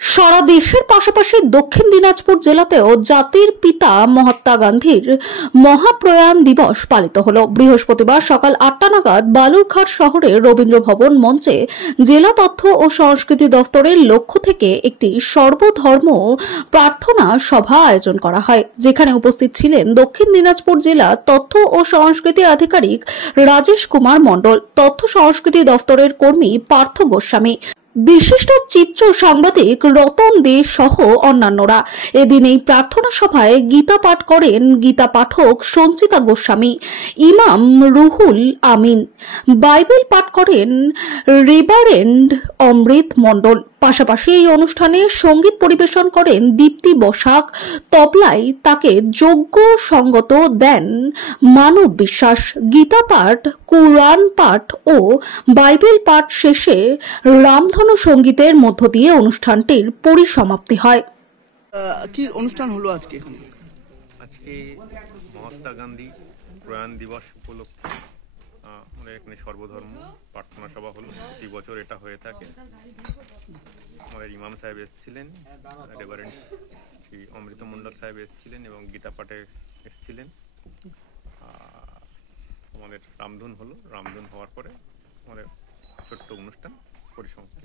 সারা দেশের পাশাপাশি দক্ষিণ দিনাজপুর জেলাতেও জাতির পিতা মহাত্মা গান্ধীর মহাপ্রয়াণ দিবস পালিত হলো। বৃহস্পতিবার সকাল 8টা নাগাদ বালুরঘাট শহরের রবীন্দ্র ভবন মঞ্চে জেলা তথ্য ও সংস্কৃতি দফতরের লক্ষ্য থেকে একটি সর্বধর্ম প্রার্থনা সভা আয়োজন করা হয়, যেখানে উপস্থিত ছিলেন দক্ষিণ দিনাজপুর জেলা তথ্য ও সংস্কৃতি আধিকারিক রাজেশ কুমার মণ্ডল, তথ্য সংস্কৃতি দফতরের কর্মী পার্থ গোস্বামী, বিশিষ্ট চিত্র সাংবাদিক রতন দে সহ অন্যান্যরা। এদিন এই প্রার্থনা সভায় গীতা পাঠ করেন গীতা পাঠক সঞ্চিতা গোস্বামী, ইমাম রুহুল আমিন, বাইবেল পাঠ করেন রেভারেন্ড অমৃত মণ্ডল। পাশাপাশি এই অনুষ্ঠানে সঙ্গীত পরিবেশন করেন দীপ্তি বসাক, তবলায় তাকে যোগ্য সঙ্গত দেন মানব বিশ্বাস। গীতা পাঠ, কুরআন পাঠ ও বাইবেল পাঠ শেষে রামধনু সঙ্গীতের মধ্য দিয়ে অনুষ্ঠানটির পরিসমাপ্তি হয়। কি অনুষ্ঠান হলো আজকে? আজকে মহাত্মা গান্ধী প্রয়াণ দিবস উপলক্ষে আমাদের এখানে সর্বধর্ম প্রার্থনা সভা হলো। প্রতি বছর এটা হয়ে থাকে। আমাদের ইমাম সাহেব এসেছিলেন, রেভারেন্ড শ্রী অমৃত মণ্ডল সাহেব এসেছিলেন এবং গীতা পাঠে এসেছিলেন। আমাদের রামধুন হলো, রামধুন হওয়ার পরে আমাদের ছোট্ট অনুষ্ঠান পরিসমাপ্তি।